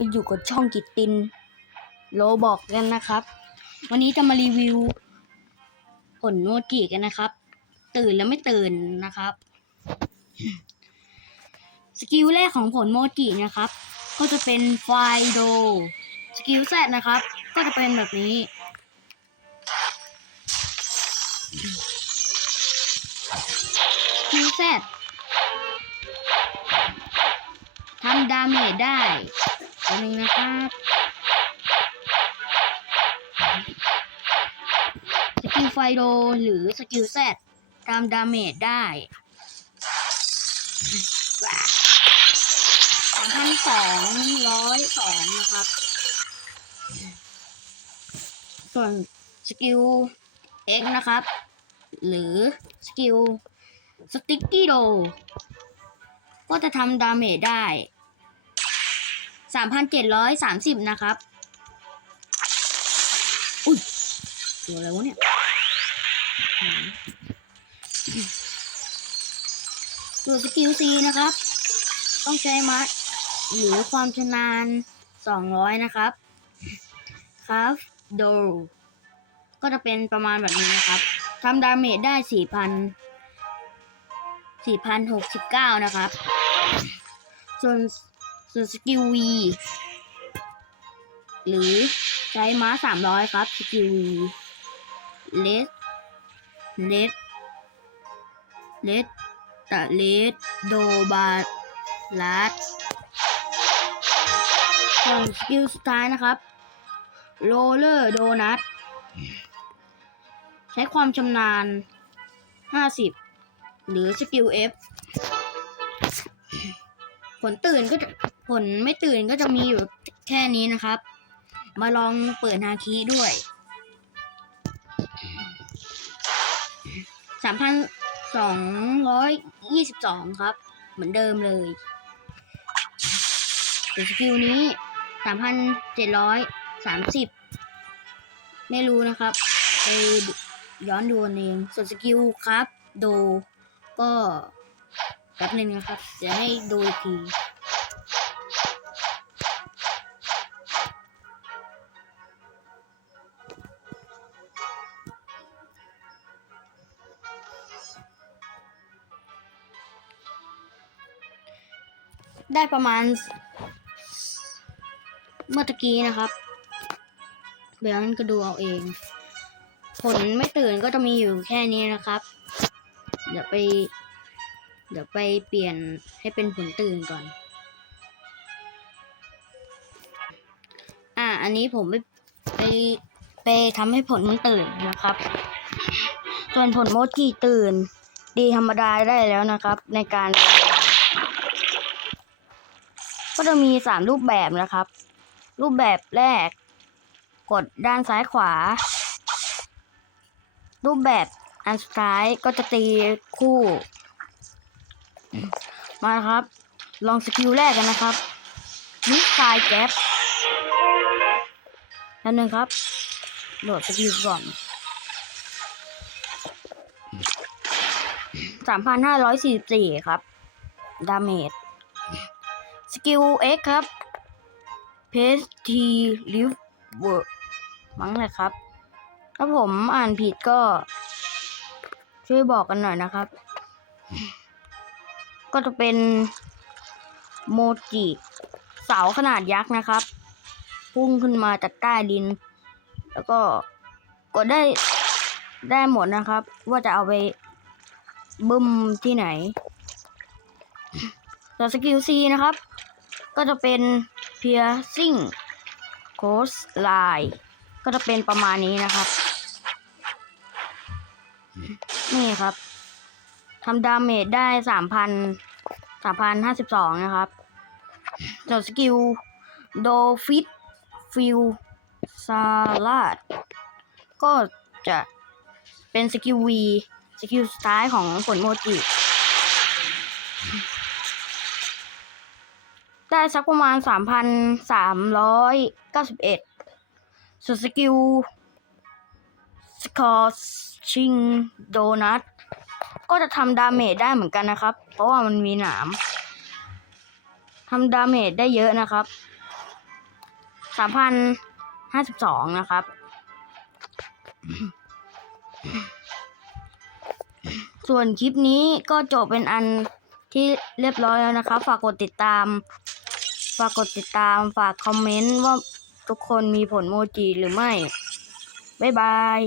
อยู่กับช่องกิตตินโลบอกกันนะครับ วันนี้จะมารีวิวผลโมจิกันนะครับ ตื่นแล้วไม่ตื่นนะครับ สกิลแรกของผลโมจินะครับ ก็จะเป็นไฟโด สกิลแซดนะครับ ก็จะเป็นแบบนี้ สกิลแซดทำดาเมจได้ ตัวหนึ่งนะครับสกิลไฟโดหรือสกิลแซดทำดาเมจได้สามพันสองร้อยสองนะครับ ส่วนสกิล X นะครับ หรือสกิลสติ๊กกี้โดก็จะทำดาเมจได้ 3,730นะครับ อุ้ยตัวอะไรวะเนี่ย ตัวสกิล C นะครับ ต้องใช้มัดหรือความชำนาญ200นะครับ ครับโดก็จะเป็นประมาณแบบนี้นะครับทำดาเมจได้4,000 4,069นะครับ ส่วน ส่วนสกิล V หรือใช้ม้า300ครับสกิล V เลสเลสเลสตะเลสโดบาลัสส่วนสกิลสุดท้ายนะครับโรเลอร์โดนัทใช้ความชำนาญ 50 หรือสกิล F ผลตื่นก็จะ ผลไม่ตื่นก็จะมีอยู่แค่นี้นะครับ มาลองเปิดฮาคิด้วย3,222ครับ เหมือนเดิมเลยแต่สกิลนี้3,730ไม่รู้นะครับ ไปย้อนดูเอง ส่วนสกิลครับ โด ก็แป๊บนึงนะครับเดี๋ยวให้ดูอีกที ได้ประมาณ เมื่อตะกี้นะครับเดี๋ยวนั้นก็ดูเอาเอง ผลไม่ตื่นก็จะมีอยู่แค่นี้นะครับ เดี๋ยวไป เดี๋ยวไปเปลี่ยนให้เป็นผลตื่นก่อน อ่า อันนี้ผมไปไปไปทำให้ผลมันตื่นนะครับ ส่วนผลโมจิตื่น ดีธรรมดาได้แล้วนะครับ ในการ ก็จะมีสามรูปแบบนะครับ รูปแบบแรก กดด้านซ้ายขวา รูปแบบอันสุดท้ายก็จะตีคู่ มาครับ ลองสกิลแรกกันนะครับมิสไซแก๊ปนั่นหนึ่งครับ โหลดสกิลก่อนสามพันห้าร้อยสี่สิบสี่ครับ ดาเมจ สกิล X ครับเพสทีลิฟเวิร์มั้งเลยครับ ถ้าผมอ่านผิดก็ ช่วยบอกกันหน่อยนะครับ ก็จะเป็นโมจิเสาขนาดยักษ์นะครับ พุ่งขึ้นมาจากใต้ดิน แล้วก็กดได้ได้หมดนะครับ ว่าจะเอาไปบึ้มที่ไหน แต่สกิลซีนะครับ ก็จะเป็น piercing coast line ก็จะเป็นประมาณนี้นะครับ นี่ครับทำดาเมจได้สามพันสามพันห้าสิบสองนะครับส่วนสกิลโดฟิตฟิลซาลาดก็จะเป็นสกิลวีสกิลสุดท้ายของผลโมจิ ได้สักประมาณสามพันสามร้อยเก้าสิบเอ็ดส่วนสกิลสกอร์ชิงโดนัทก็จะทำดาเมจได้เหมือนกันนะครับ เพราะว่ามันมีหนามทำดาเมจได้เยอะนะครับสามพันห้าสิบสองนะครับ ส่วนคลิปนี้ก็จบเป็นอันที่เรียบร้อยแล้วนะครับ ฝากกดติดตาม ฝากกดติดตามฝากคอมเมนต์ว่าทุกคนมีผลโมจิหรือไม่ บ๊ายบาย